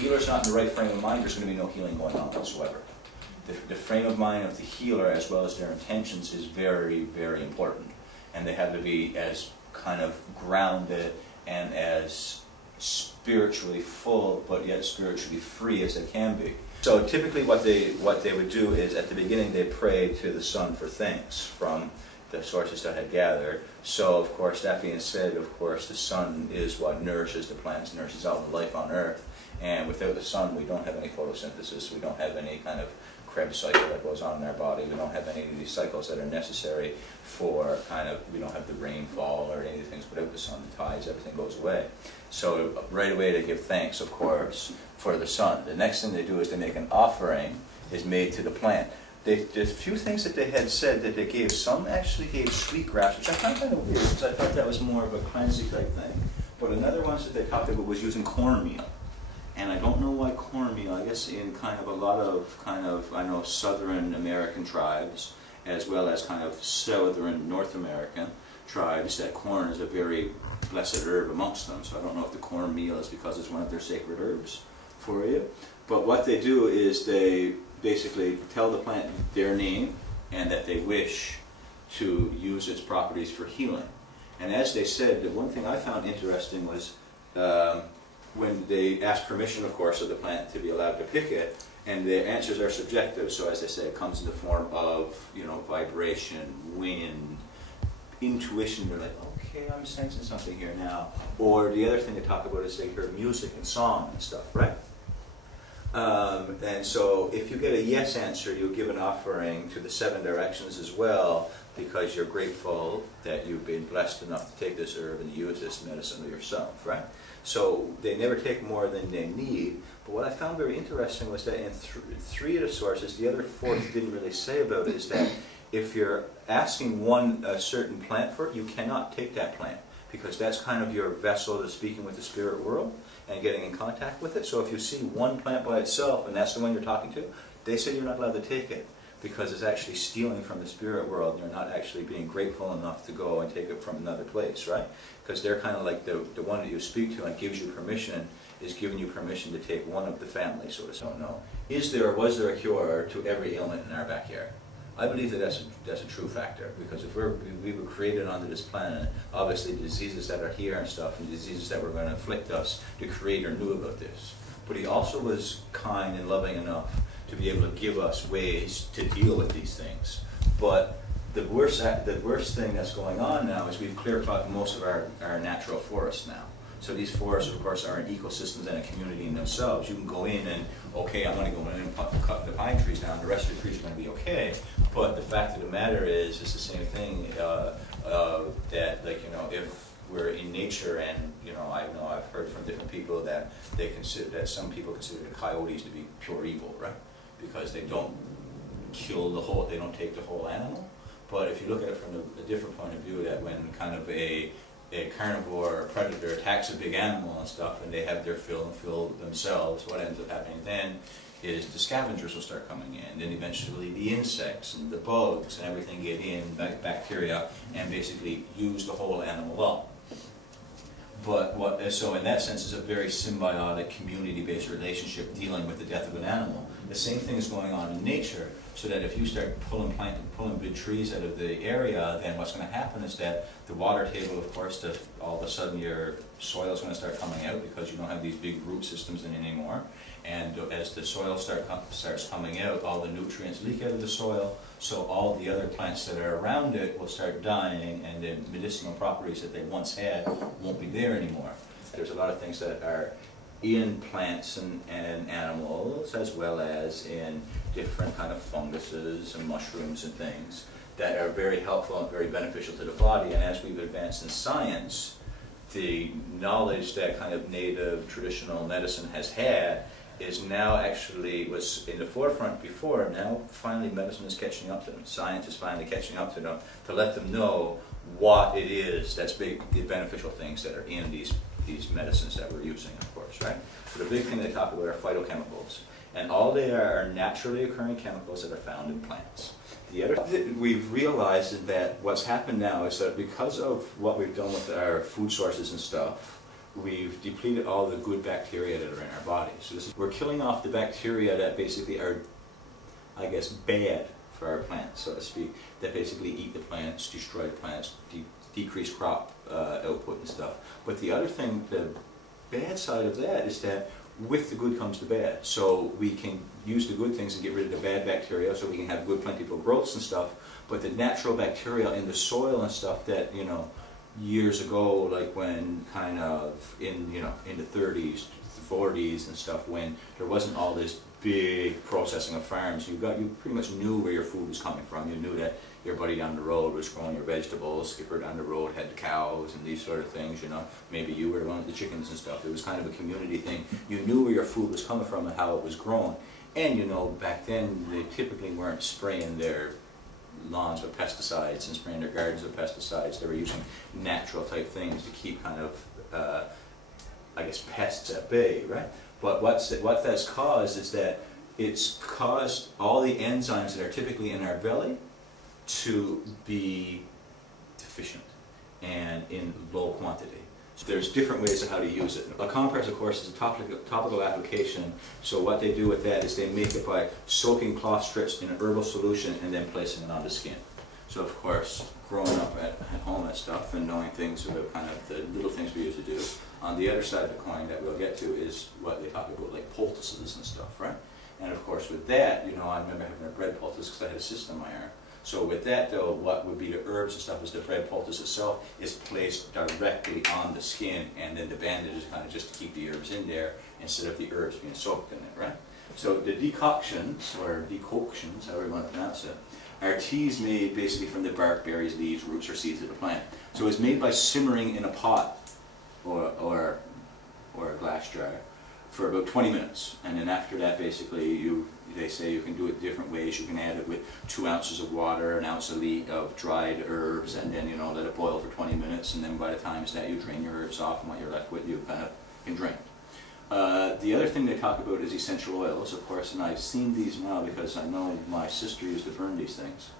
healer's not in the right frame of mind, there's going to be no healing going on whatsoever. The frame of mind of the healer, as well as their intentions, is very, very important. And they have to be as kind of grounded and as spiritually full, but yet spiritually free as they can be. So typically what they would do is, at the beginning, they pray to the sun for things from the sources that had gathered. So, of course, that being said, of course, the sun is what nourishes the plants, nourishes all the life on Earth. And without the sun, we don't have any photosynthesis, we don't have any kind of Krebs cycle that goes on in our body, we don't have any of these cycles that are necessary for we don't have the rainfall or any of the things. Without the sun, the tides, everything goes away. So right away they give thanks, of course, for the sun. The next thing they do is they make an offering, is made to the plant. There's a few things that they had said that they gave. Some actually gave sweetgrass, which I found kind of weird, because I thought that was more of a cleansing type thing. But another one that they talked about was using cornmeal. And I don't know why cornmeal. I guess in kind of a lot of I know Southern American tribes, as well as kind of Southern North American tribes, that corn is a very blessed herb amongst them. So I don't know if the cornmeal is because it's one of their sacred herbs for you. But what they do is they basically tell the plant their name and that they wish to use its properties for healing. And as they said, the one thing I found interesting was when they ask permission, of course, of the plant to be allowed to pick it, and the answers are subjective. So as they say, it comes in the form of, vibration, wind, intuition. They're like, okay, I'm sensing something here now. Or the other thing they talk about is they hear music and song and stuff, right? And so if you get a yes answer, you'll give an offering to the 7 directions as well, because you're grateful that you've been blessed enough to take this herb and use this medicine yourself, right? So they never take more than they need. But what I found very interesting was that in 3 of the sources, the other 4 didn't really say about it, is that if you're asking a certain plant for it, you cannot take that plant, because that's kind of your vessel to speaking with the spirit world and getting in contact with it. So if you see one plant by itself and that's the one you're talking to, they say you're not allowed to take it, because it's actually stealing from the spirit world, and you're not actually being grateful enough to go and take it from another place, right? Because they're kind of like the one that you speak to and gives you permission, is giving you permission to take one of the family, so to say. Don't know. Was there a cure to every ailment in our backyard? I believe that that's a true factor, because if we were created onto this planet, obviously the diseases that are here and stuff, and diseases that were going to afflict us, the Creator knew about this. But He also was kind and loving enough to be able to give us ways to deal with these things. But the worst thing that's going on now is we've clear-cut most of our natural forests now. So these forests, of course, are in ecosystems and a community in themselves. You can go in and, okay, I'm going to go in and cut the pine trees down. The rest of the trees are going to be okay. But the fact of the matter is, it's the same thing that, if we're in nature, and I've heard from different people that some people consider the coyotes to be pure evil, right? Because they don't they don't take the whole animal. But if you look at it from a different point of view, that when kind of a carnivore or predator attacks a big animal and stuff, and they have their fill themselves, what ends up happening then is the scavengers will start coming in. Then eventually the insects and the bugs and everything get in, bacteria, and basically use the whole animal up. But so in that sense, it's a very symbiotic, community-based relationship dealing with the death of an animal. The same thing is going on in nature, so that if you start pulling big trees out of the area, then what's going to happen is that the water table, of course, all of a sudden your soil is going to start coming out, because you don't have these big root systems in anymore. And as the soil starts coming out, all the nutrients leak out of the soil, so all the other plants that are around it will start dying, and the medicinal properties that they once had won't be there anymore. There's a lot of things that are in plants and animals, as well as in different kind of funguses and mushrooms and things, that are very helpful and very beneficial to the body. And as we've advanced in science, the knowledge that kind of native traditional medicine has had is now actually was in the forefront before. Now finally medicine is catching up to them. Science is finally catching up to them to let them know what it is that's the beneficial things that are in these medicines that we're using, of course, right? So the big thing they talk about are phytochemicals. And all they are naturally occurring chemicals that are found in plants. The other thing that we've realized is that what's happened now is that because of what we've done with our food sources and stuff, we've depleted all the good bacteria that are in our body. So we're killing off the bacteria that basically are, I guess, bad for our plants, so to speak, that basically eat the plants, destroy the plants, decrease crop output and stuff. But the other thing, the bad side of that is that with the good comes the bad. So we can use the good things and get rid of the bad bacteria, so we can have good plentiful growths and stuff. But the natural bacteria in the soil and stuff that, you know, years ago, like when kind of in the 30s, 40s and stuff, when there wasn't all this big processing of farms, you pretty much knew where your food was coming from. You knew that your buddy down the road was growing your vegetables, skipper down the road had the cows and these sort of things, you know. Maybe you were the one with the chickens and stuff. It was kind of a community thing. You knew where your food was coming from and how it was grown. And you know, back then they typically weren't spraying their lawns with pesticides and spraying their gardens with pesticides. They were using natural type things to keep kind of, I guess, pests at bay, right? But what that's caused is that it's caused all the enzymes that are typically in our belly to be deficient and in low quantity. So there's different ways of how to use it. A compress, of course, is a topical application. So what they do with that is they make it by soaking cloth strips in an herbal solution and then placing it on the skin. So of course, growing up at home and stuff and knowing things about kind of the little things we used to do, on the other side of the coin that we'll get to is what they talk about, like poultices and stuff, right? And of course with that, you know, I remember having a bread poultice because I had a cyst on my arm. So with that though, what would be the herbs and stuff is the bread poultice itself is placed directly on the skin, and then the bandage is kind of just to keep the herbs in there instead of the herbs being soaked in it, right? So the decoctions, or decoctions, however you want to pronounce it, are teas made basically from the bark, berries, leaves, roots, or seeds of the plant. So it's made by simmering in a pot or a glass jar for about 20 minutes, and then after that basically they say you can do it different ways. You can add it with 2 ounces of water, an ounce of dried herbs, and then, you know, let it boil for 20 minutes, and then by the time it's that, you drain your herbs off, and what you're left with you kind of can drink. The other thing they talk about is essential oils, of course, and I've seen these now because I know my sister used to burn these things.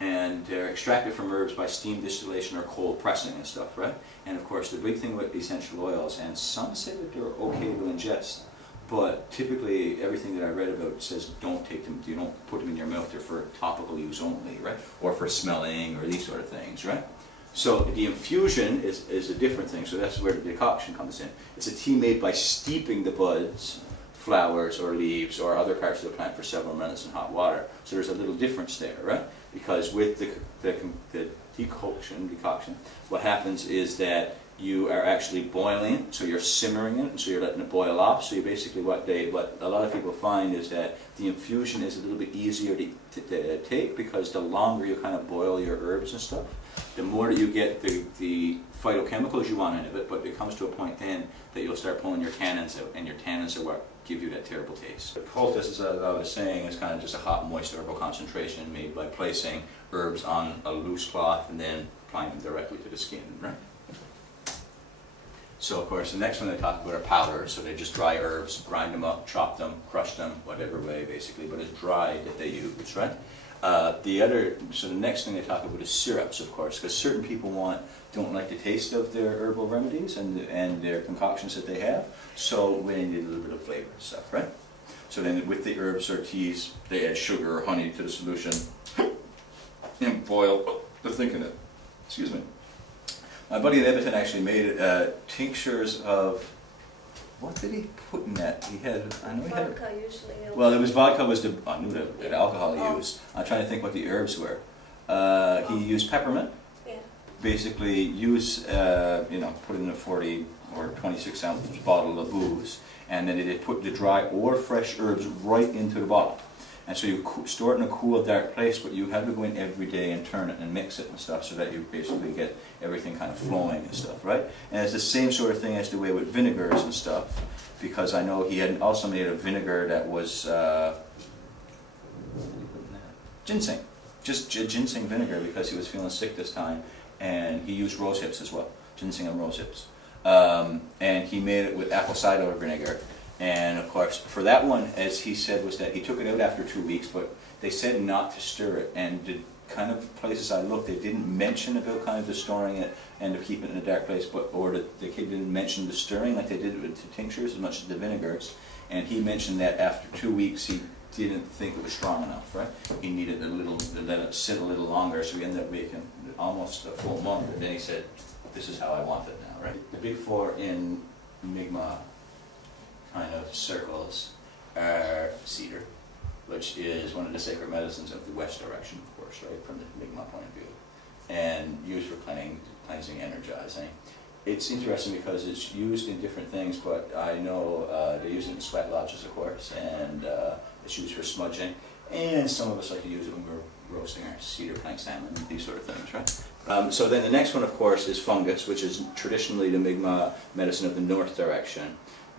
And they're extracted from herbs by steam distillation or cold pressing and stuff, right? And of course, the big thing with essential oils, and some say that they're okay to ingest, but typically everything that I read about says don't take them, you don't put them in your mouth, they're for topical use only, right? Or for smelling or these sort of things, right? So the infusion is a different thing, so that's where the decoction comes in. It's a tea made by steeping the buds, flowers, or leaves, or other parts of the plant for several minutes in hot water. So there's a little difference there, right? Because with the decoction, what happens is that you are actually boiling it, so you're simmering it, and so you're letting it boil off. So you basically, what a lot of people find is that the infusion is a little bit easier to take, because the longer you kind of boil your herbs and stuff, the more that you get the phytochemicals you want out of it, but it comes to a point then that you'll start pulling your tannins out, and your tannins are what give you that terrible taste. The poultice, as I was saying, is kind of just a hot, moist herbal concentration made by placing herbs on a loose cloth and then applying them directly to the skin, right? So of course, the next one they talk about are powders. So they just dry herbs, grind them up, chop them, crush them, whatever way basically, but it's dried that they use, right? So the next thing they talk about is syrups, of course, because certain people don't like the taste of their herbal remedies and their concoctions that they have, so they need a little bit of flavor and stuff, right? So then with the herbs or teas, they add sugar or honey to the solution and boil. Oh, they're thinking it. Excuse me. My buddy in Edmonton actually made tinctures of, what did he put in that? He had, I know he had. Vodka usually. Well, it was vodka was the, I knew that alcohol he used. I'm trying to think what the herbs were. He used peppermint. Yeah. Basically use, put it in a 40 or 26 ounce bottle of booze, and then they put the dry or fresh herbs right into the bottle. And so you store it in a cool, dark place, but you have to go in every day and turn it and mix it and stuff, so that you basically get everything kind of flowing and stuff, right? And it's the same sort of thing as the way with vinegars and stuff, because I know he had also made a vinegar that was ginseng, just ginseng vinegar, because he was feeling sick this time, and he used rose hips as well, ginseng and rose hips. And he made it with apple cider vinegar. And of course, for that one, as he said, was that he took it out after 2 weeks, but they said not to stir it. And kind of places I looked, they didn't mention about kind of the storing it and to keep it in a dark place, but or that they didn't mention the stirring like they did with the tinctures as much as the vinegars. And he mentioned that after 2 weeks he didn't think it was strong enough, right? He needed a little to let it sit a little longer, so we ended up making almost a full month. And then he said, "This is how I want it now," right? The big four in Mi'kmaq kind of circles are cedar, which is one of the sacred medicines of the west direction, of course, right, from the Mi'kmaq point of view, and used for cleansing, energizing. It's interesting because it's used in different things, but I know they use it in sweat lodges, of course, and it's used for smudging, and some of us like to use it when we're roasting our cedar plank salmon, these sort of things, right? So then the next one, of course, is fungus, which is traditionally the Mi'kmaq medicine of the north direction.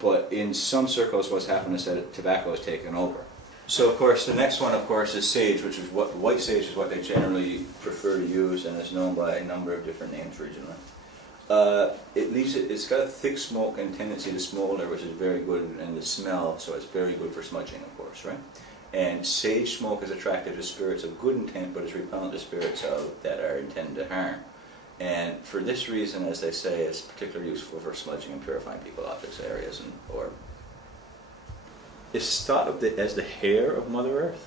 But in some circles what's happened is that tobacco has taken over. So of course the next one, of course, is sage, which is what white sage is what they generally prefer to use and is known by a number of different names regionally. It's got a thick smoke and tendency to smolder, which is very good, and the smell, so it's very good for smudging, of course, right? And sage smoke is attractive to spirits of good intent, but is repellent to spirits that are intended to harm. And for this reason, as they say, it's particularly useful for smudging and purifying people, objects, areas, or it's thought of as the hair of Mother Earth.